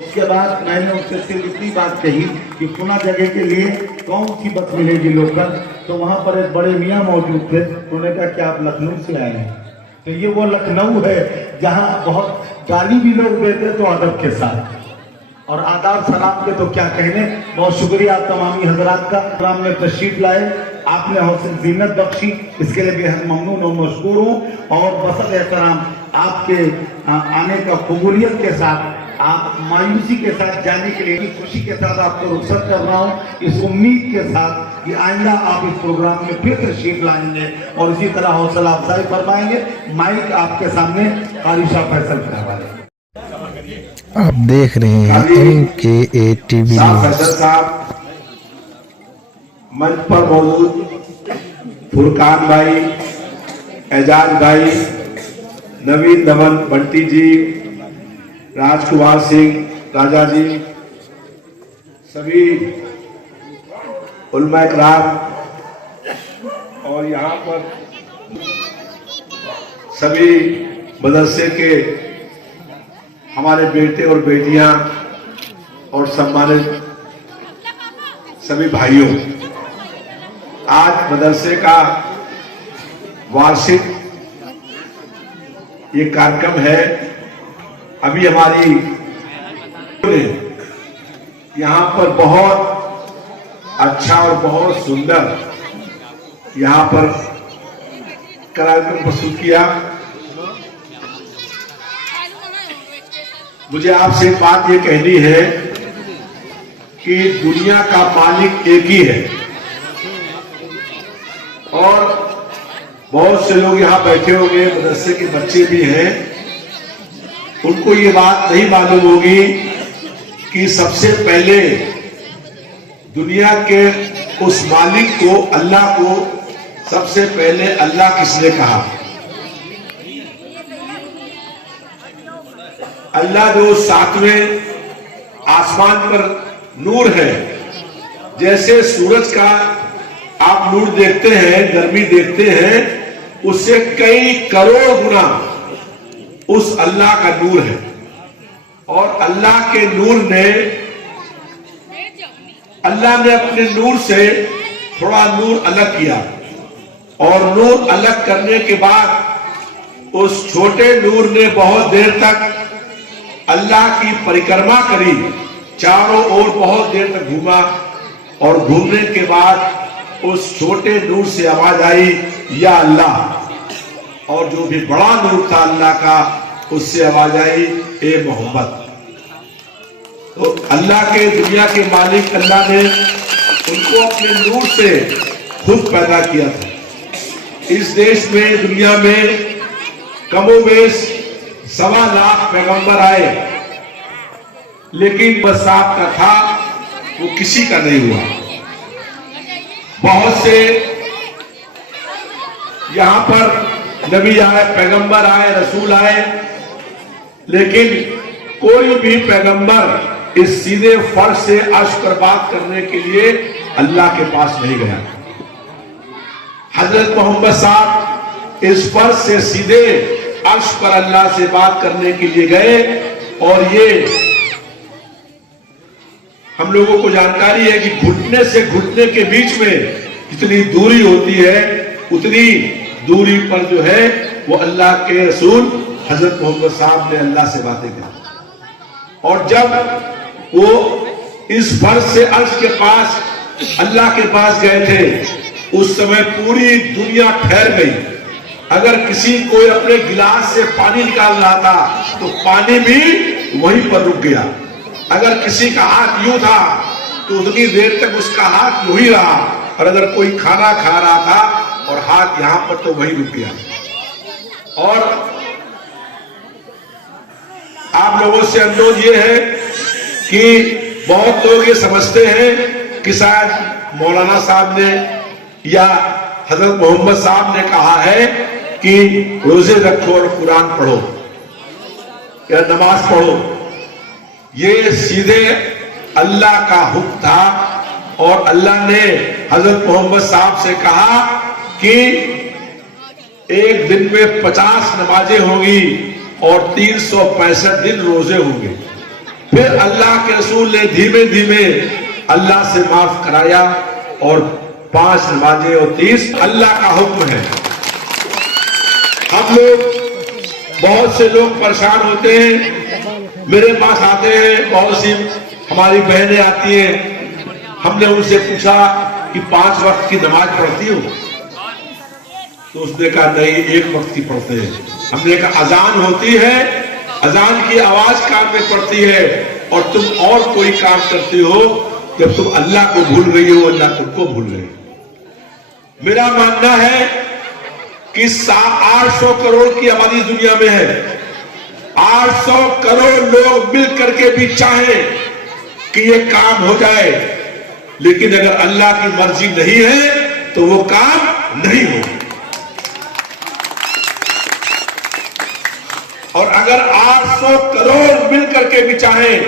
उसके बाद मैंने उससे सिर्फ इतनी बात कही कि पुणे जगह के लिए कौन सी बस मिलेगी लोकल। तो वहां पर एक बड़े मियाँ मौजूद थे, उन्होंने कहा कि आप लखनऊ से आए हैं। तो ये वो लखनऊ है जहां बहुत गाली भी लोग देते तो अदब के साथ, और आदाब सलाम के तो क्या कहने। बहुत शुक्रिया आप तमामी हजरात का, राम में तशरीफ लाए, आपने हौसला जीनत बख्शी, इसके लिए बेहद ममनून और मशकूर हूँ। और बसत एहतराम आपके आने का कबूलियत के साथ, आप मायूसी के साथ जाने के लिए खुशी के साथ आपको रुखसत कर रहा हूँ, इस उम्मीद के साथ कि आइंदा आप इस प्रोग्राम में फिर तशरीफ लाएंगे और इसी तरह हौसला अफजाई फरमाएंगे। माइक आपके सामने कारी शाह फैसल के हवाले। आप देख रहे हैं MKA TV फैसल साहब, मंच पर मौजूद फुरकान भाई, एजाज भाई, नवीन दमन बंटी जी, राजकुमार सिंह राजा जी, सभी उलमा इकराम और यहाँ पर सभी मदरसे के हमारे बेटे और बेटियां और सम्मानित सभी भाइयों, आज मदरसे का वार्षिक ये कार्यक्रम है। अभी हमारी यहाँ पर बहुत अच्छा और बहुत सुंदर यहाँ पर कार्यक्रम प्रस्तुत किया। मुझे आपसे एक बात ये कहनी है कि दुनिया का मालिक एक ही है, और बहुत से लोग यहाँ बैठे होंगे, मदरसे के बच्चे भी हैं, उनको ये बात नहीं मालूम होगी कि सबसे पहले दुनिया के उस मालिक को, अल्लाह को, सबसे पहले अल्लाह किसने कहा। अल्लाह जो सातवें आसमान पर नूर है, जैसे सूरज का आप नूर देखते हैं, गर्मी देखते हैं, उससे कई करोड़ गुना उस अल्लाह का नूर है। और अल्लाह के नूर ने, अल्लाह ने अपने नूर से थोड़ा नूर अलग किया, और नूर अलग करने के बाद उस छोटे नूर ने बहुत देर तक अल्लाह की परिक्रमा करी, चारों ओर बहुत देर तक घूमा, और घूमने के बाद उस छोटे नूर से आवाज आई, या अल्लाह। और जो भी बड़ा नूर था अल्लाह का, उससे आवाज आई, ए मोहम्मद। तो अल्लाह के, दुनिया के मालिक अल्लाह ने उनको अपने नूर से खुद पैदा किया था। इस देश में, दुनिया में कमोबेश 1.25 लाख पैगंबर आए, लेकिन बस आपका था वो किसी का नहीं हुआ। बहुत से यहां पर नबी आए, पैगंबर आए, रसूल आए, लेकिन कोई भी पैगंबर इस सीधे फर्श से अर्श पर बात करने के लिए अल्लाह के पास नहीं गया। हजरत मोहम्मद साहब इस फर्श से सीधे अर्श पर अल्लाह से बात करने के लिए गए, और ये हम लोगों को जानकारी है कि घुटने से घुटने के बीच में जितनी दूरी होती है, उतनी दूरी पर जो है वो अल्लाह के रसूल हजरत मोहम्मद साहब ने अल्लाह से बातें की। और जब वो इस फर्श से अर्श के पास, अल्लाह के पास गए थे, उस समय पूरी दुनिया ठहर गई। अगर किसी को अपने गिलास से पानी निकाल रहा था तो पानी भी वहीं पर रुक गया। अगर किसी का हाथ यूं था तो उतनी देर तक उसका हाथ यूं ही रहा, और अगर कोई खाना खा रहा था और हाथ यहां पर, तो वहीं रुक गया। और आप लोगों से अनुरोध ये है कि बहुत लोग ये समझते हैं कि शायद मौलाना साहब ने या हजरत मोहम्मद साहब ने कहा है कि रोजे रखो और कुरान पढ़ो या नमाज पढ़ो। ये सीधे अल्लाह का हुक्म था, और अल्लाह ने हजरत मोहम्मद साहब से कहा कि एक दिन में 50 नमाजें होंगी और 365 दिन रोजे होंगे। फिर अल्लाह के रसूल ने धीमे धीमे अल्लाह से माफ कराया और 5 नमाजें और 30 अल्लाह का हुक्म है। हम लोग बहुत से लोग परेशान होते हैं, मेरे पास आते हैं, बहुत सी हमारी बहनें आती हैं, हमने उनसे पूछा कि 5 वक्त की नमाज पढ़ती हो? तो उसने कहा नहीं, 1 वक्त की पढ़ते हैं। हमने कहा अजान होती है, अजान की आवाज कान में पड़ती है और तुम और कोई काम करते हो, जब तुम अल्लाह को भूल गई हो अल्लाह तुमको भूल गई। मेरा मानना है कि 800 करोड़ की आबादी दुनिया में है, 800 करोड़ लोग मिल करके भी चाहें कि ये काम हो जाए, लेकिन अगर अल्लाह की मर्जी नहीं है तो वो काम नहीं होगा। और अगर 800 करोड़ मिल करके भी चाहें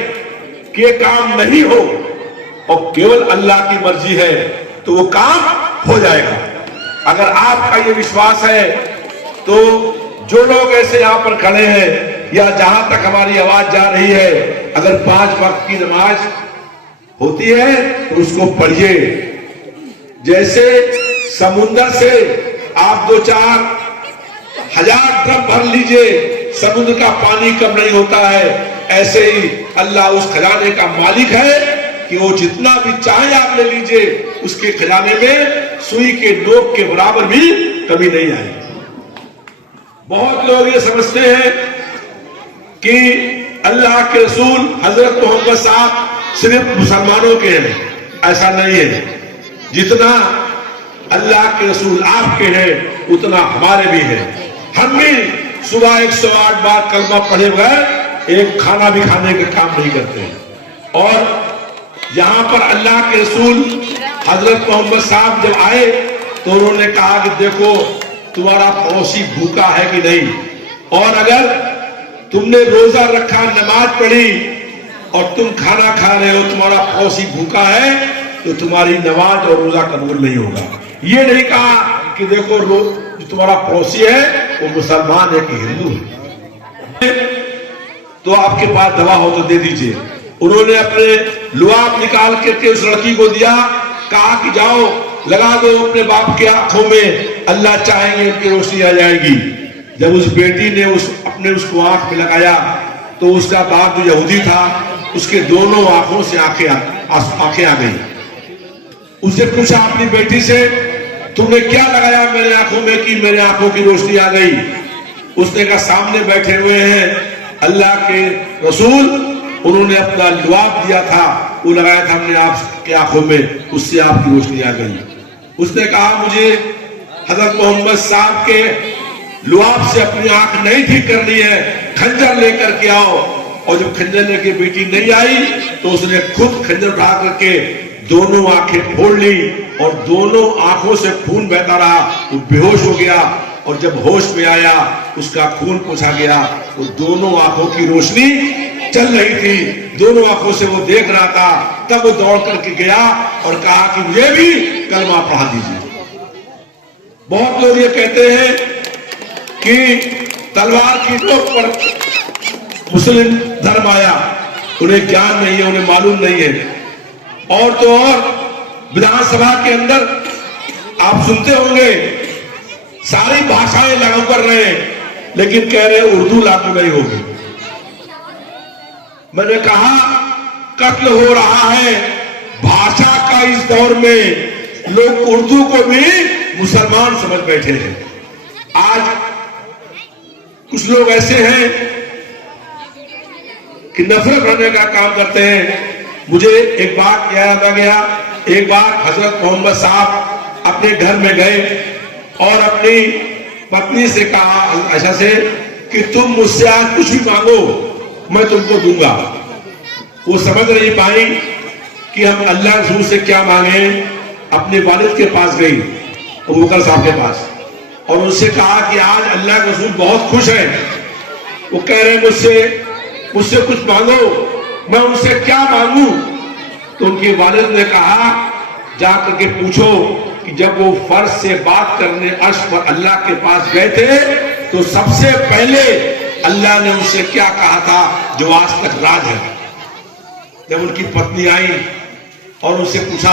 कि ये काम नहीं हो और केवल अल्लाह की मर्जी है तो वो काम हो जाएगा। अगर आपका ये विश्वास है तो जो लोग ऐसे यहां पर खड़े हैं या जहां तक हमारी आवाज जा रही है, अगर 5 वक्त की नमाज होती है तो उसको पढ़िए। जैसे समुद्र से आप 2-4 हजार ड्रम भर लीजिए, समुद्र का पानी कम नहीं होता है, ऐसे ही अल्लाह उस खजाने का मालिक है कि वो जितना भी चाहे आप ले लीजिए, उसके खजाने में सुई के नोक के बराबर भी कमी नहीं आएगी। बहुत लोग ये समझते हैं कि अल्लाह के रसूल हजरत मोहम्मद साहब सिर्फ मुसलमानों के हैं, ऐसा नहीं है। जितना अल्लाह के रसूल आपके हैं उतना हमारे भी है। हम भी सुबह 108 बार कलमा पढ़े बगैर एक खाना भी खाने के काम नहीं करते। और यहां पर अल्लाह के रसूल हजरत मोहम्मद साहब जब आए तो उन्होंने कहा कि देखो तुम्हारा पड़ोसी भूखा है कि नहीं, और अगर तुमने रोजा रखा, नमाज पढ़ी और तुम खाना खा रहे हो, तुम्हारा पड़ोसी भूखा है, तो तुम्हारी नमाज और रोजा कबूल नहीं होगा। ये नहीं कहा कि देखो जो तुम्हारा पड़ोसी है वो मुसलमान है कि हिंदू है, तो आपके पास दवा हो तो दे दीजिए। उन्होंने अपने लुआब निकाल करके उस लड़की को दिया, कहा कि जाओ लगा दो अपने बाप के आंखों में, अल्लाह चाहेंगे उनकी रोशनी आ जाएगी। जब उस बेटी ने उसको आंख में लगाया तो उसका बाप जो यहूदी था, उसके दोनों आंखों से आंखें आ गई। उसने पूछा अपनी बेटी से, तुमने क्या लगाया मेरे आंखों में कि मेरे आंखों की रोशनी आ गई? उसने कहा सामने बैठे हुए हैं अल्लाह के रसूल, उन्होंने अपना लुआब दिया था, वो लगाया था हमने आपके आंखों में, उससे आपकी रोशनी आ गई। उसने कहा मुझे हजरत मोहम्मद साहब के लुआब से अपनी आंख नहीं ठीक करनी है, खंजर लेकर के आओ। और जब खंजर लेके बेटी नहीं आई तो उसने खुद खंजर उठा करके दोनों आंखें फोड़ ली और दोनों आंखों से खून बहता रहा। वो बेहोश हो गया और जब होश में आया उसका खून पूछा गया, तो दोनों आंखों की रोशनी चल रही थी, दोनों आंखों से वो देख रहा था। तब वो दौड़ करके गया और कहा कि मुझे भी कलमा पढ़ा दीजिए। बहुत लोग ये कहते हैं कि तलवार की नोक पर मुस्लिम धर्म आया, उन्हें ज्ञान नहीं है, उन्हें मालूम नहीं है। और तो और विधानसभा के अंदर आप सुनते होंगे सारी भाषाएं लागू कर रहे हैं, लेकिन कह रहे उर्दू लागू नहीं होगी। मैंने कहा कत्ल हो रहा है भाषा का इस दौर में, लोग उर्दू को भी मुसलमान समझ बैठे हैं। आज कुछ लोग ऐसे हैं कि नफरत करने का काम करते हैं। मुझे एक बात याद आ गया, एक बार हजरत मोहम्मद साहब अपने घर में गए और अपनी पत्नी से कहा ऐसा से कि तुम मुझसे आज कुछ भी मांगो मैं तुमको दूंगा। वो समझ नहीं पाई कि हम अल्लाह रसूल से क्या मांगे। अपने वालिद के पास गई, अबू बकर साहब के पास, और उनसे कहा कि आज अल्लाह के रसूल बहुत खुश है, वो कह रहे मुझसे कुछ मांगो, मैं उनसे क्या मांगू? तो उनके वालिद ने कहा जाकर के पूछो कि जब वो फर्ज से बात करने अर्श पर अल्लाह के पास गए थे तो सबसे पहले अल्लाह ने उनसे क्या कहा था जो आज तक राज है। जब उनकी पत्नी आई और उनसे पूछा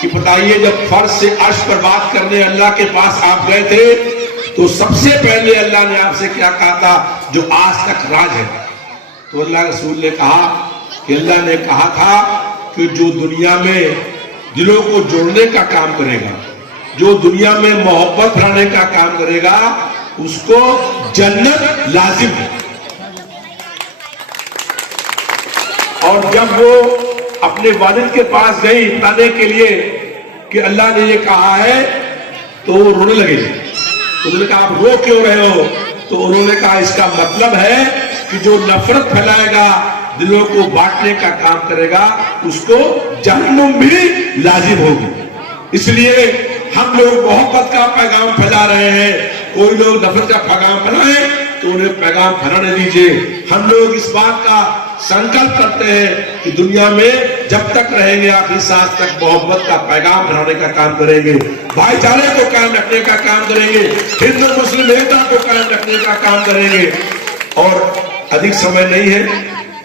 कि बताइए, जब फर्श से अर्श पर बात करने अल्लाह के पास आप गए थे तो सबसे पहले अल्लाह ने आपसे क्या कहा था जो आज तक राज है? तो अल्लाह रसूल ने कहा कि अल्लाह ने कहा था कि जो दुनिया में दिलों को जोड़ने का काम करेगा, जो दुनिया में मोहब्बत बढ़ाने का काम करेगा, उसको जन्नत लाजिम है। और जब वो अपने वालिद के पास गई बताने के लिए कि अल्लाह ने ये कहा है, तो वो रोने लगे। उन्होंने कहा आप रो क्यों रहे हो? तो उन्होंने कहा इसका मतलब है कि जो नफरत फैलाएगा, दिलों को बांटने का काम करेगा, उसको जहन्नुम भी लाजिम होगी। इसलिए हम लोग मोहब्बत का पैगाम फैला रहे हैं। कोई लोग नफरत का पैगाम फैलाए तो उन्हें पैगाम फैलाने दीजिए। हम लोग इस बात का संकल्प करते हैं कि दुनिया में जब तक रहेंगे आखिरी सांस तक मोहब्बत का पैगाम फैलाने का काम करेंगे, भाईचारे को कायम रखने का काम करेंगे, हिंदू मुस्लिम एकता को कायम रखने का काम करेंगे। और अधिक समय नहीं है,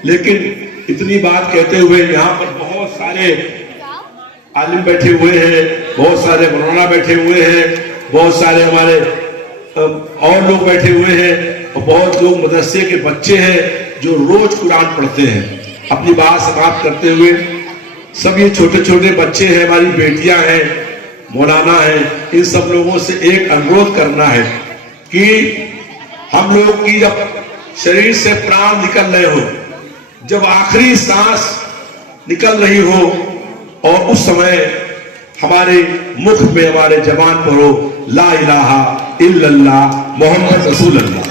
लेकिन इतनी बात कहते हुए यहाँ पर बहुत सारे आलिम बैठे हुए हैं, बहुत सारे मौलाना बैठे हुए हैं, बहुत सारे हमारे और लोग बैठे हुए हैं, और बहुत लोग मदरसे के बच्चे हैं जो रोज कुरान पढ़ते हैं। अपनी बात समाप्त करते हुए, सब ये छोटे छोटे बच्चे हैं, हमारी बेटियां हैं, मौलाना हैं, इन सब लोगों से एक अनुरोध करना है कि हम लोग की जब शरीर से प्राण निकल रहे हो, जब आखिरी सांस निकल रही हो, और उस समय हमारे मुख में, हमारे जबान पर हो ला इलाहा इल्लल्लाह मोहम्मद रसूलुल्लाह।